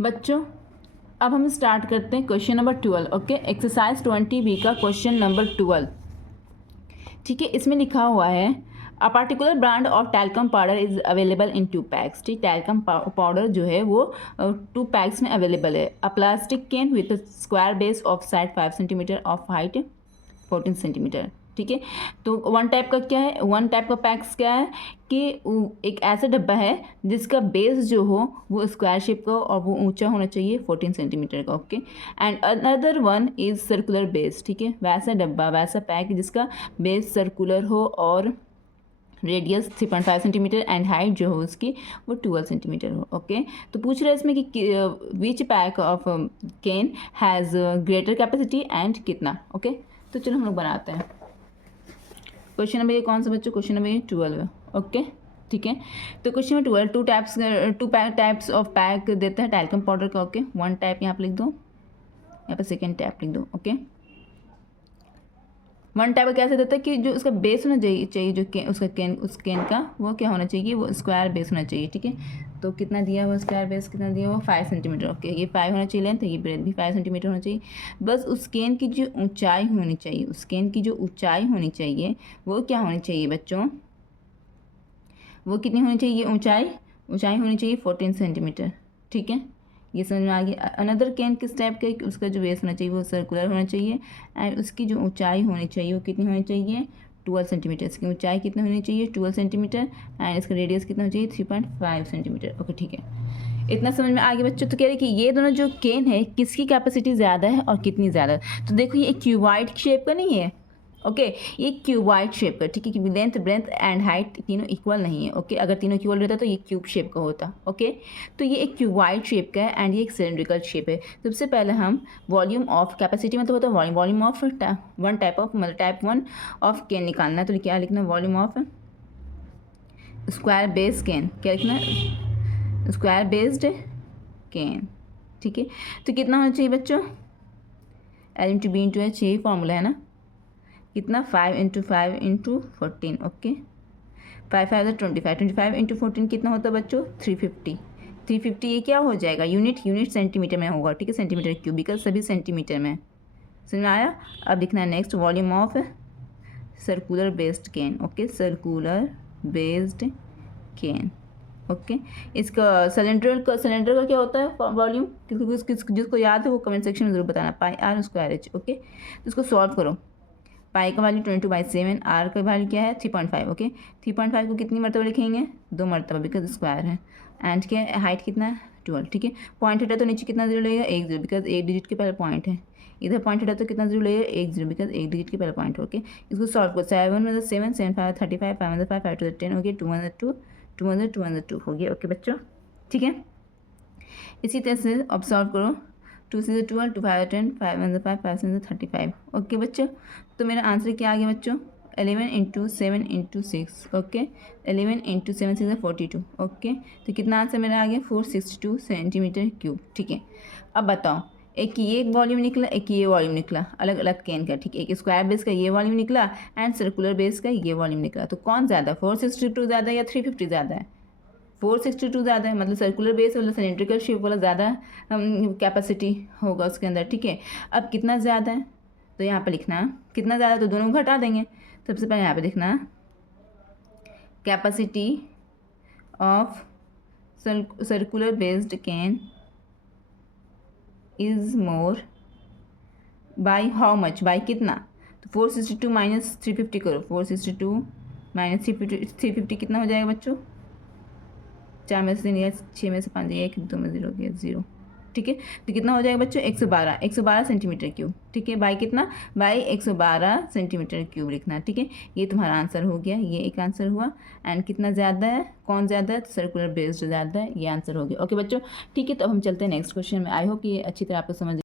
बच्चों अब हम स्टार्ट करते हैं question number 12। Okay, exercise 20B का क्वेश्चन नंबर 12। ठीक है, इसमें लिखा हुआ है a particular brand of talcum powder is available in 2 PACS. ठीक, टैल्कम पाउडर जो है वो 2 पैक्स में अवेलेबल है। अ plastic can with square base of side 5 centimetre of height 14 centimetre. ठीक है, तो वन टाइप का क्या है, वन टाइप का पैक्स क्या है कि एक ऐसा डब्बा है जिसका बेस जो हो वो स्क्वायर शेप का और वो ऊंचा होना चाहिए 14 सेंटीमीटर का। Okay, and another one is circular base. ठीक है, वैसा डब्बा, वैसा पैक जिसका बेस सर्कुलर हो और रेडियस 3.5 सेंटीमीटर एंड हाइट जो हो उसकी वो 12 सेंटीमीटर हो। ओके, तो पूछ रहे हैं इसमें कि which pack of can has greater capacity and कितना। ओके, तो चलो हम लोग बनाते हैं। क्वेश्चन नंबर ये कौन सा बच्चों, क्वेश्चन नंबर ये 12 है। ओके, ठीक है, तो question number 12 two types of pack देता है टैल्कम पाउडर का। ओके, वन टाइप यहाँ पे लिख दो, यहाँ पे सेकेंड टाइप लिख दो। ओके, वन टाइप का कैसे देता है कि जो उसका बेस होना चाहिए जो उसका उस कैन का वो क्या होना चाहिए, वो स्क्वायर बेस होना चाहिए। ठीक है, तो कितना दिया हुआ स्क्वायर बेस, कितना दिया हुआ 5 सेंटीमीटर। ओके, ये 5 होना चाहिए लेंथ, ये ब्रेथ भी 5 सेंटीमीटर होना चाहिए। बस उस कैन की जो ऊंचाई होनी चाहिए, उस कैन की जो ऊंचाई होनी चाहिए वो क्या होनी चाहिए बच्चों, वो कितनी होनी चाहिए ऊंचाई, ऊंचाई होनी चाहिए 14 सेंटीमीटर। ठीक है, ये समझ में आ गया। अनदर कैन किस टाइप का, उसका जो बेस होना चाहिए वो सर्कुलर होना चाहिए एंड उसकी जो ऊंचाई होनी चाहिए वो कितनी होनी चाहिए 12 सेंटीमीटर। इसकी ऊंचाई कितनी होनी चाहिए 12 सेंटीमीटर एंड इसका रेडियस कितना होना चाहिए 3.5 सेंटीमीटर। ओके, ठीक है, इतना समझ में आ गया बच्चों। तो कह रहे कि ये दोनों जो कैन है किसकी कैपेसिटी ज़्यादा है और कितनी ज़्यादा है। तो देखो ये क्यूबॉइड शेप का नहीं है। ओके, ये क्यूबॉइड शेप का। ठीक है, क्योंकि लेंथ ब्रेथ एंड हाइट तीनों इक्वल नहीं है। ओके, अगर तीनों इक्वल रहता तो ये क्यूब शेप का होता। ओके, तो ये एक क्यूबॉइड शेप का है एंड ये एक सिलेंड्रिकल शेप है। सबसे पहले हम वॉल्यूम ऑफ कैपेसिटी मतलब होता है volume of one type of मतलब टाइप 1 ऑफ कैन निकालना है। तो क्या लिखना है, volume of square base can. क्या लिखना है, स्क्वायर बेस्ड कैन। ठीक है, तो कितना होना चाहिए बच्चों, L into B into H, यही फॉर्मूला है ना। कितना 5 इंटू 5 इंटू 14। ओके, 5 5 25, 25 इंटू 14 कितना होता है बच्चों 350। 350 ये क्या हो जाएगा, यूनिट सेंटीमीटर में होगा। ठीक है, सेंटीमीटर क्यूब, बिकॉज सभी सेंटीमीटर में। समझ में आया। अब दिखना है next, volume of circular based can. Okay, circular based can. Okay, इसका सिलेंडर का क्या होता है वॉल्यूम, जिसको याद है वो कमेंट सेक्शन में जरूर बताना, पाई आर स्क्वायर एच। ओके, तो इसको सॉल्व करो। पाई का वैल्यू 22/7, आर का वैल्यू क्या है 3.5। ओके, 3.5 को कितनी मरतबा लिखेंगे, 2 मरतबा, बिकॉज स्क्वायर है। एंड क्या है, हाइट कितना है 12। ठीक है, पॉइंट हटा तो नीचे कितना जीरो लगेगा 1 0, बिकॉज 1 डिजिट के पहले पॉइंट है। इधर पॉइंट हटा तो कितना जीरो लगेगा 1 0, बिकॉज 1 डिजिट के पहले पॉइंट है। ओके, इसको सॉल्व करो। 7 में 7 7 5 35 5 में 5 5 2 10। ओके, 2 2 2 हो गया। ओके बच्चों, ठीक है, इसी तरह से अब सॉल्व करो। 2 से 12, 2 5 10, 5 में 5 5 में 35। ओके बच्चों, तो मेरा आंसर क्या आ गया बच्चों, 11 into 7 into 6। Okay, 11 into 7 6 42। Okay, तो कितना आंसर मेरा आ गया 462 सेंटीमीटर क्यूब। ठीक है, अब बताओ, एक ये वॉल्यूम निकला, एक ये वॉल्यूम निकला, अलग अलग कैन का। ठीक है, एक स्क्वायर बेस का ये वॉल्यूम निकला एंड सर्कुलर बेस का ये वॉल्यूम निकला। तो कौन ज़्यादा, 462 ज़्यादा या 350 ज़्यादा है, 462 ज़्यादा है, मतलब सर्कुलर बेस वाला सिलेंड्रिकल शेप वाला ज़्यादा कैपेसिटी होगा उसके अंदर। ठीक है, अब कितना ज़्यादा है तो यहाँ पे लिखना कितना ज़्यादा, तो दोनों को घटा देंगे। सबसे पहले यहाँ पे लिखना capacity of circular based can is more by how much, by कितना, तो 462 माइनस 350 करो। 462 माइनस 350 कितना हो जाएगा बच्चों, 4 में से 3 गया, 6 में से 5 गया, 1 2 में 0 गया 0। ठीक है, तो कितना हो जाएगा बच्चों 112 सेंटीमीटर क्यूब। ठीक है, बाई कितना, बाई 112 सेंटीमीटर क्यूब लिखना। ठीक है, ये तुम्हारा आंसर हो गया, ये एक आंसर हुआ। एंड कितना ज़्यादा है, कौन ज़्यादा है, सर्कुलर बेस्ड ज़्यादा है, ये आंसर हो गया। ओके बच्चों, ठीक है, तो अब हम चलते हैं नेक्स्ट क्वेश्चन में। आई होप कि ये अच्छी तरह आपको समझ